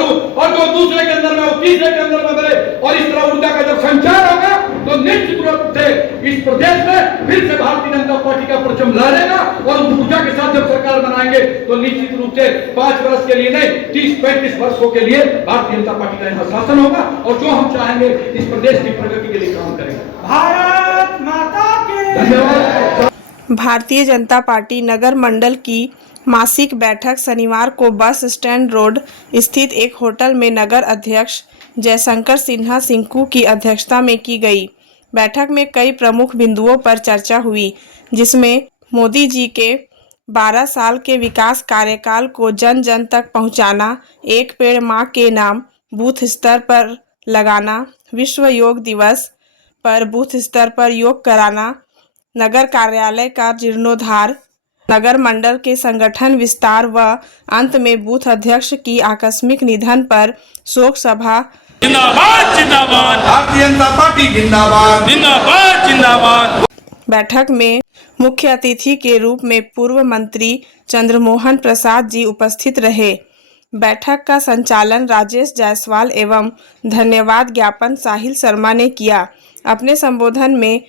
करूं, और जो दूसरे के अंदर में वो तीसरे के अंदर में बने, और इस तरह ऊर्जा का जब संचार होगा तो निश्चित रूप से इस प्रदेश में फिर से भारतीय जनता पार्टी का परचम लहरेगा, और उस ऊर्जा के साथ जब सरकार बनाएंगे तो निश्चित रूप से 5 वर्ष के लिए नहीं 30-35 वर्षों के लिए भारतीय जनता पार्टी का यहाँ शासन होगा, और जो हम चाहेंगे इस प्रदेश की प्रगति के लिए काम करेंगे। भारत माता की धन्यवाद। भारतीय जनता पार्टी नगर मंडल की मासिक बैठक शनिवार को बस स्टैंड रोड स्थित एक होटल में नगर अध्यक्ष जयशंकर सिन्हा सिंकू की अध्यक्षता में की गई। बैठक में कई प्रमुख बिंदुओं पर चर्चा हुई, जिसमें मोदी जी के 12 साल के विकास कार्यकाल को जन जन तक पहुंचाना, एक पेड़ मां के नाम बूथ स्तर पर लगाना, विश्व योग दिवस पर बूथ स्तर पर योग कराना, नगर कार्यालय का जीर्णोद्धार, नगर मंडल के संगठन विस्तार व अंत में बूथ अध्यक्ष की आकस्मिक निधन पर शोक सभा। जिंदाबाद जिंदाबाद भारतीय जनता पार्टी जिंदाबाद जिंदाबाद जिंदाबाद। बैठक में मुख्य अतिथि के रूप में पूर्व मंत्री चंद्रमोहन प्रसाद जी उपस्थित रहे। बैठक का संचालन राजेश जायसवाल एवं धन्यवाद ज्ञापन साहिल शर्मा ने किया। अपने संबोधन में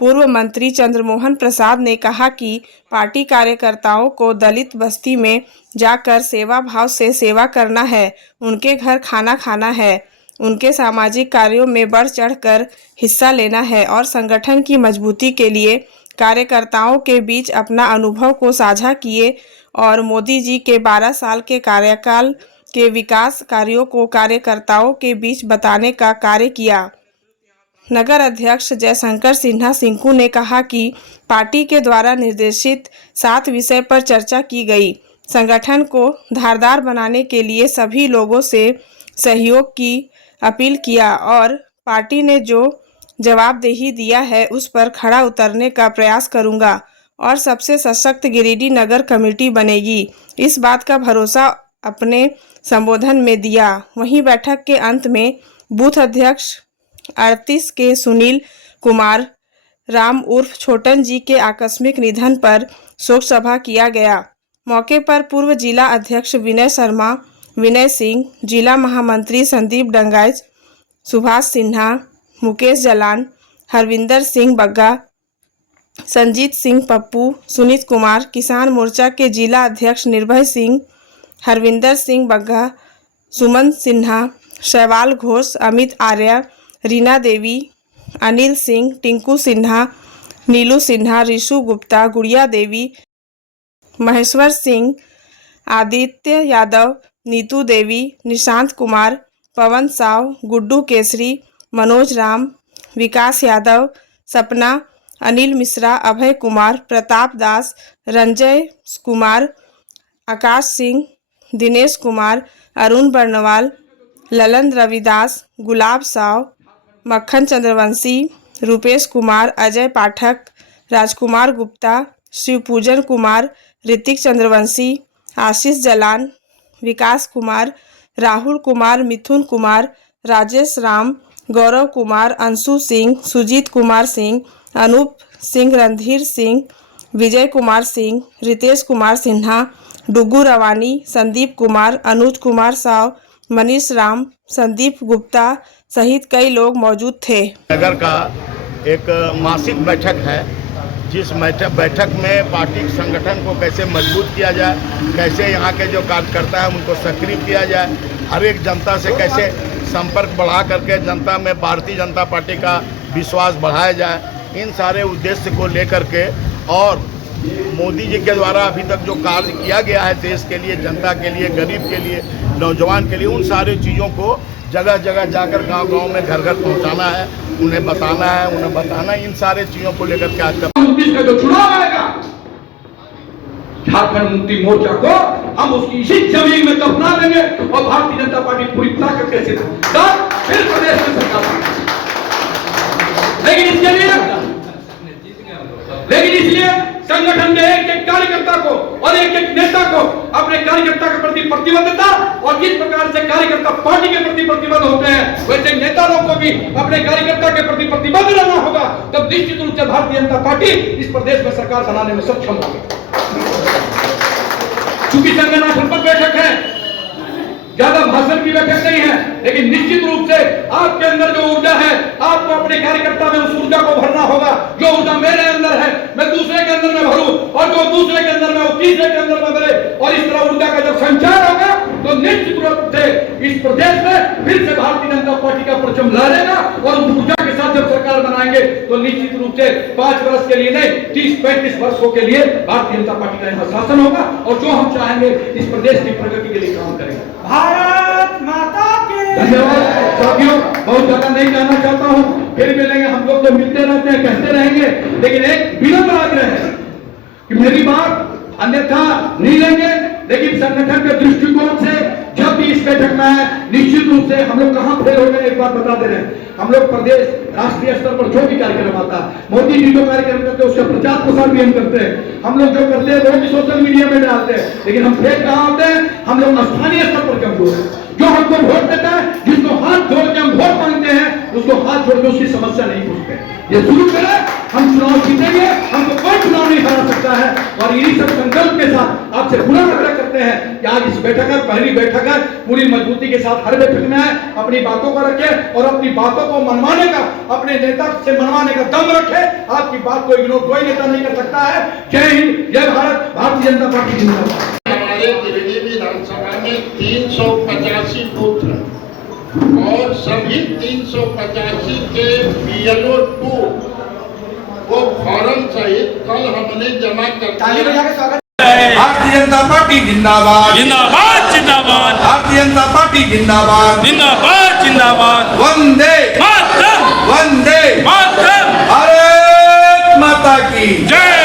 पूर्व मंत्री चंद्रमोहन प्रसाद ने कहा कि पार्टी कार्यकर्ताओं को दलित बस्ती में जाकर सेवा भाव से सेवा करना है, उनके घर खाना खाना है, उनके सामाजिक कार्यों में बढ़ चढ़कर हिस्सा लेना है और संगठन की मजबूती के लिए कार्यकर्ताओं के बीच अपना अनुभव को साझा किए और मोदी जी के 12 साल के कार्यकाल के विकास कार्यों को कार्यकर्ताओं के बीच बताने का कार्य किया। नगर अध्यक्ष जयशंकर सिन्हा सिंकू ने कहा कि पार्टी के द्वारा निर्देशित 7 विषय पर चर्चा की गई। संगठन को धारदार बनाने के लिए सभी लोगों से सहयोग की अपील किया और पार्टी ने जो जवाबदेही दिया है उस पर खड़ा उतरने का प्रयास करूंगा और सबसे सशक्त गिरिडीह नगर कमेटी बनेगी, इस बात का भरोसा अपने संबोधन में दिया। वहीं बैठक के अंत में बूथ अध्यक्ष 38 के सुनील कुमार राम उर्फ छोटन जी के आकस्मिक निधन पर शोक सभा किया गया। मौके पर पूर्व जिला अध्यक्ष विनय शर्मा, विनय सिंह, जिला महामंत्री संदीप डंगाइच, सुभाष सिन्हा, मुकेश जलान, हरविंदर सिंह बग्गा, संजीत सिंह पप्पू, सुनीत कुमार, किसान मोर्चा के जिला अध्यक्ष निर्भय सिंह, हरविंदर सिंह बग्गा, सुमन सिन्हा, शैवाल घोष, अमित आर्य, रीना देवी, अनिल सिंह, टिंकू सिन्हा, नीलू सिन्हा, ऋषु गुप्ता, गुड़िया देवी, महेश्वर सिंह, आदित्य यादव, नीतू देवी, निशांत कुमार, पवन साव, गुड्डू केसरी, मनोज राम, विकास यादव, सपना, अनिल मिश्रा, अभय कुमार, प्रताप दास, रंजय कुमार, आकाश सिंह, दिनेश कुमार, अरुण बर्नवाल, ललन रविदास, गुलाब साव, मक्खन चंद्रवंशी, रूपेश कुमार, अजय पाठक, राजकुमार गुप्ता, शिवपूजन कुमार, ऋतिक चंद्रवंशी, आशीष जलान, विकास कुमार, राहुल कुमार, मिथुन कुमार, राजेश राम, गौरव कुमार, अंशु सिंह, सुजीत कुमार सिंह, अनूप सिंह, रणधीर सिंह, विजय कुमार सिंह, रितेश कुमार सिन्हा, डुगू रवानी, संदीप कुमार, अनुज कुमार साव, मनीष राम, संदीप गुप्ता सहित कई लोग मौजूद थे। नगर का एक मासिक बैठक है, जिस बैठक में पार्टी संगठन को कैसे मजबूत किया जाए, कैसे यहाँ के जो कार्यकर्ता हैं उनको सक्रिय किया जाए, हर एक जनता से कैसे संपर्क बढ़ा करके जनता में भारतीय जनता पार्टी का विश्वास बढ़ाया जाए, इन सारे उद्देश्य को लेकर के और मोदी जी के द्वारा अभी तक जो कार्य किया गया है देश के लिए, जनता के लिए, गरीब के लिए, नौजवान के लिए, उन सारी चीज़ों को जगह जगह जाकर गांव-गांव में घर घर पहुंचाना है, उन्हें बताना इन सारे चीज़ों को लेकर के आज का जो चुनाव आएगा झारखंड मुक्ति मोर्चा को हम उसकी इसी जमीन में दफना देंगे और भारतीय जनता पार्टी पूरी ताकत के साथ फिर प्रदेश में सरकार। लेकिन इसलिए संगठन के एक एक कार्यकर्ता को और एक एक नेता को अपने कार्यकर्ता के प्रति प्रतिबद्धता, और जिस प्रकार से कार्यकर्ता पार्टी के प्रति प्रतिबद्ध होते हैं वैसे नेता लोगों को भी अपने कार्यकर्ता के प्रति प्रतिबद्ध रहना होगा, तब निश्चित रूप से भारतीय जनता पार्टी इस प्रदेश में सरकार बनाने में सक्षम होगी। चूंकि संगठन बैठक है, ज्यादा भाषण की बैठक नहीं है, लेकिन निश्चित रूप से आपके अंदर जो ऊर्जा है, आपको अपने कार्यकर्ता में उस ऊर्जा को भरना होगा। जो ऊर्जा मेरे अंदर है, मैं दूसरे के अंदर में भरूं, और जो दूसरे के अंदर में वो तीसरे के अंदर में भरे, और इस तरह ऊर्जा का जब संचार होगा तो निश्चित रूप से इस प्रदेश में फिर से भारतीय जनता पार्टी का परचम लहरेगा। और उस ऊर्जा के साथ जब सरकार बनाएंगे तो निश्चित रूप से 5 वर्ष के लिए नहीं, 30-35 वर्षों के लिए भारतीय जनता पार्टी का यहाँ शासन होगा, और जो हम चाहेंगे इस प्रदेश की प्रगति के लिए काम करेंगे। भारत माता की धन्यवाद साथियों, बहुत ज्यादा नहीं जाना चाहता हूँ, फिर मिलेंगे, हम लोग तो मिलते रहते हैं, कहते रहेंगे, लेकिन एक विनम्र आग्रह है कि मेरी बात अन्यथा नहीं लेंगे, लेकिन संगठन के दृष्टिकोण से जब भी इस बैठक में आए, निश्चित रूप से हम लोग कहां फेल हो गए एक बात बता दे रहे हैं। हम लोग प्रदेश राष्ट्रीय स्तर पर जो भी कार्यक्रम आता है, मोदी जी जो कार्यक्रम करते हैं उसका प्रचार प्रसार भी हम करते हैं, हम लोग जो करते हैं वो भी सोशल मीडिया में डालते हैं, लेकिन हम फेल कहां होते हैं? हम लोग स्थानीय स्तर पर कमजोर हैं। जो हमको वोट देता है, जिसको हाथ जोड़ के हम वोट मांगते हैं, उसको हाथ जोड़ के उसकी समस्या नहीं पूछते। ये शुरू करें, हम चुनाव जीतेंगे, हमको कोई चुनाव नहीं हरा सकता है। और इन्हीं सब संकल्प के साथ आपसे पुनः आग्रह करते हैं कि आज इस बैठक है, पहली बैठक है, पूरी मजबूती के साथ हर बैठक में आए, अपनी बातों को रखे और अपनी बातों को मनवाने का, अपने नेता से मनवाने का दम रखे। आपकी बात को इग्नोर कोई नेता नहीं कर सकता है। जय हिंद, जय भारत, भारतीय जनता पार्टी जिंदाबाद। हमारे गिरिडीह विधानसभा में 385 बूथ हैं और सभी 385 के BLO 2 वो फॉर्म सहित कल हमने जमा कर दिया। भारतीय जनता पार्टी जिंदाबाद, जिंदाबाद जिंदाबाद, भारतीय जनता पार्टी जिंदाबाद, जिंदाबाद जिंदाबाद, वंदे मातरम, वंदे मातरम, भारत माता की जय।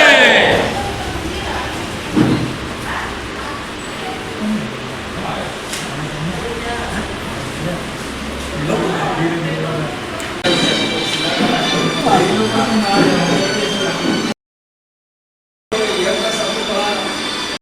भारत